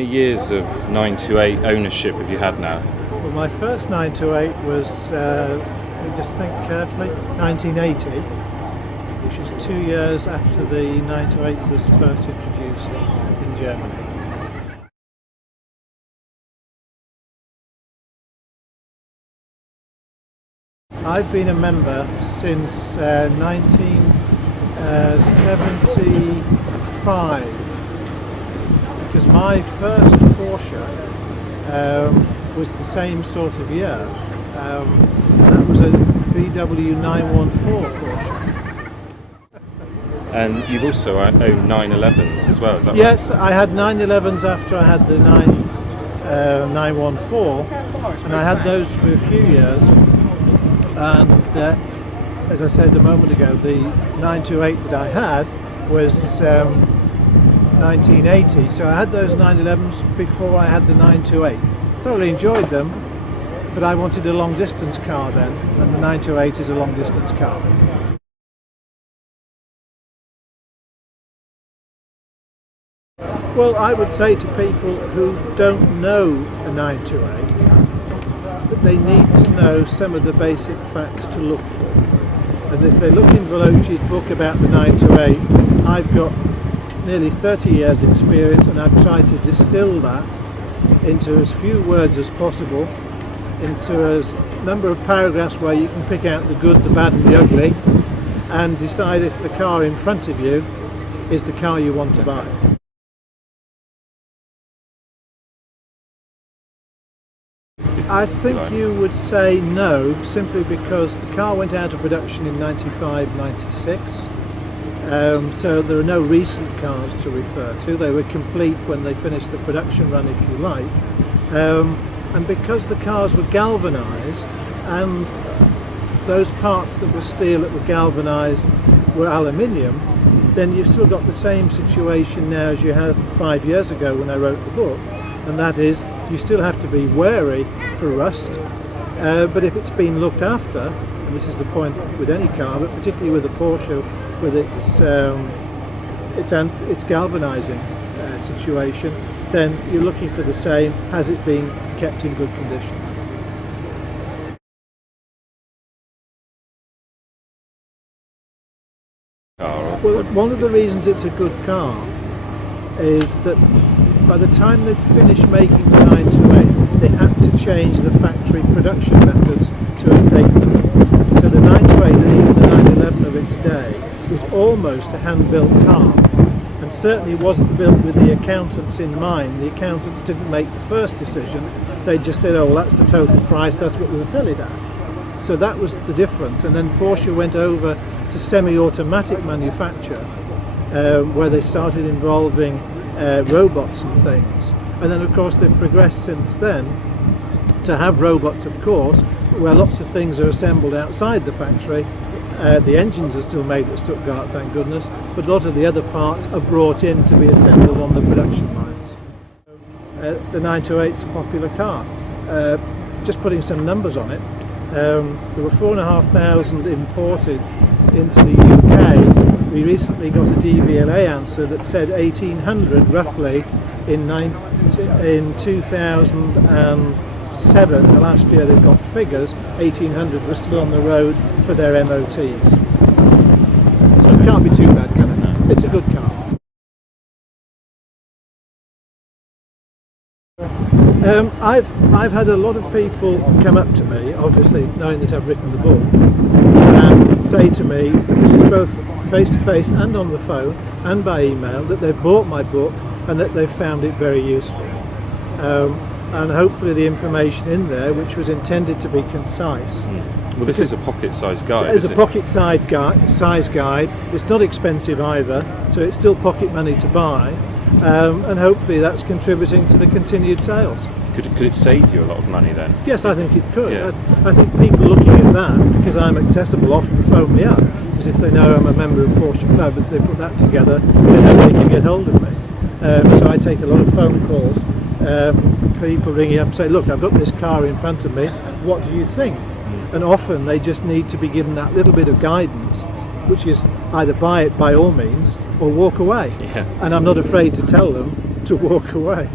many years of 928 ownership have you had now? Well, my first 928 was, let me just think carefully, 1980, which is 2 years after the 928 was first introduced in Germany. I've been a member since 1975, because my first Porsche was the same sort of year. That was a VW 914 Porsche. And you've also owned 911s as well, is that right? Yes, I had 911s after I had the 914, and I had those for a few years. And as I said a moment ago, the 928 that I had was 1980, so I had those 911s before I had the 928. Thoroughly enjoyed them, but I wanted a long distance car then, and the 928 is a long distance car. Well, I would say to people who don't know a 928 that they need to know some of the basic facts to look for. And if they look in Veloce's book about the 928, I've got nearly 30 years experience, and I've tried to distill that into as few words as possible, into a number of paragraphs where you can pick out the good, the bad and the ugly, and decide if the car in front of you is the car you want to buy. I think you would say no, simply because the car went out of production in 95, 96. So there are no recent cars to refer to. They were complete when they finished the production run, if you like. And because the cars were galvanised, and those parts that were steel that were galvanised were aluminium, then you've still got the same situation now as you had 5 years ago when I wrote the book, and that is you still have to be wary for rust, but if it's been looked after, and this is the point with any car, but particularly with a Porsche, with its galvanising situation, then you're looking for the same. Has it been kept in good condition? Well, one of the reasons it's a good car is that by the time they'd finished making the 928, they had to change the factory production methods to update them. So the 928 and even the 911 of its day was almost a hand-built car, and certainly wasn't built with the accountants in mind. The accountants didn't make the first decision. They just said, oh, well, that's the total price, that's what we'll sell it at. So that was the difference. And then Porsche went over to semi-automatic manufacture, where they started involving robots and things. And then of course they've progressed since then to have robots, of course, where lots of things are assembled outside the factory. The engines are still made at Stuttgart, thank goodness, but a lot of the other parts are brought in to be assembled on the production lines. The 928's a popular car. Just putting some numbers on it, there were 4,500 imported into the UK. We recently got a DVLA answer that said 1,800 roughly in 2007. The last year they've got figures, 1,800 were still on the road for their MOTs. So it can't be too bad, can it? No. It's a good car. I've had a lot of people come up to me, obviously knowing that I've written the book, and say to me, this is both face-to-face and on the phone and by email, that they've bought my book and that they've found it very useful. And hopefully the information in there, which was intended to be concise. Well, this is a pocket-sized guide. It's a pocket-sized guide. It's not expensive either, so it's still pocket money to buy. And hopefully that's contributing to the continued sales. Could it save you a lot of money then? Yes, I think it could. Yeah. I think people looking at that, because I'm accessible, often phone me up, because if they know I'm a member of Porsche Club, if they put that together, they know they can get hold of me. So I take a lot of phone calls, people ringing up and say, look, I've got this car in front of me, what do you think? And often they just need to be given that little bit of guidance, which is either buy it by all means or walk away. Yeah. And I'm not afraid to tell them to walk away.